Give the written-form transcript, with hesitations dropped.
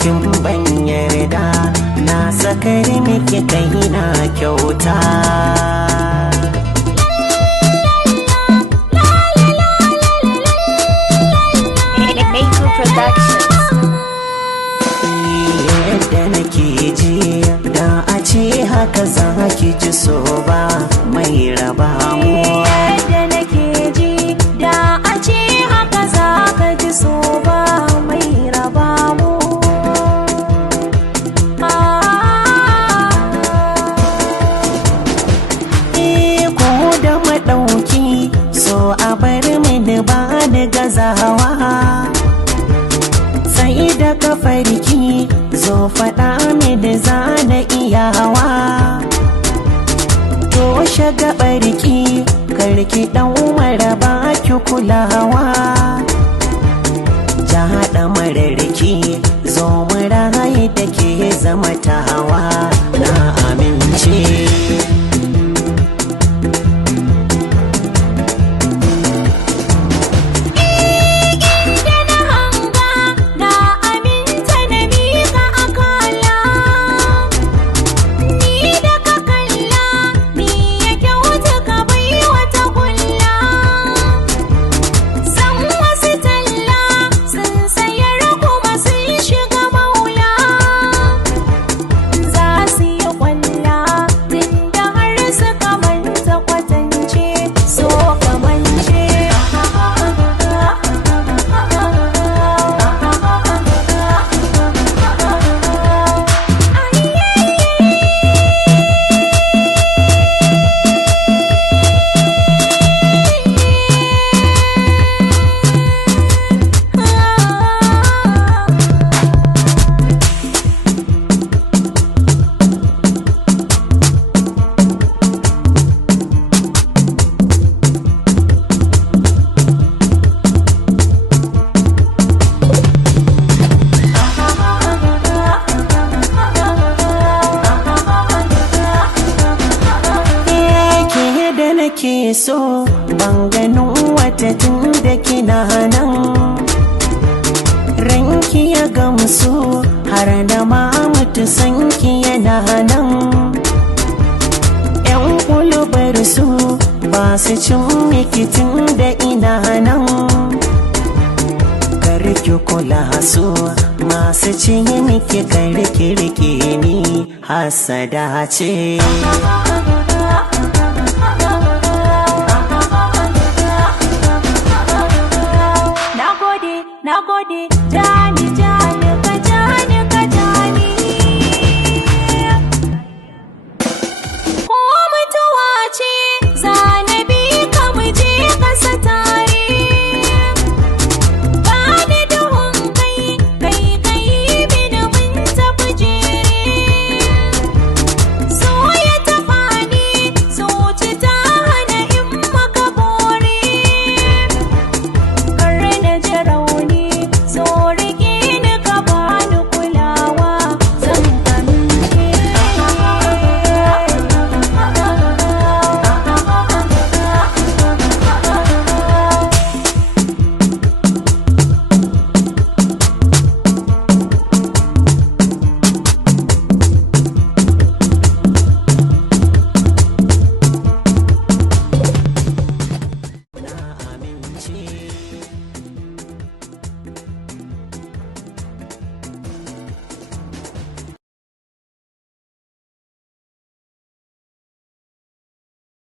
kin ban yarda na sakar miki kaina kyauta. Yadda nake ji da a ce haka za ki ji so ba mai raba mu. Yadda nake ji da a ce haka za ka ji so ba mai raba mu. Ko da maɗauki so a bar mini ba ni gazawa. Sai da kafarki zo faɗa mini za na iyawa. Toshe gaɓarki karki ɗau maraba ki kulawa. Ja haɗa mararki zo mu rayu da ke zama tawa na amince. Ke so ban ganin wata tun da kina nan, ranki ya gamsu har da ma mutu sanki yana nan. Yan kulubar su ba su cin mikitin da ina nan, karki kula su masu cin miki karki rike ni hasada ce. Nagode,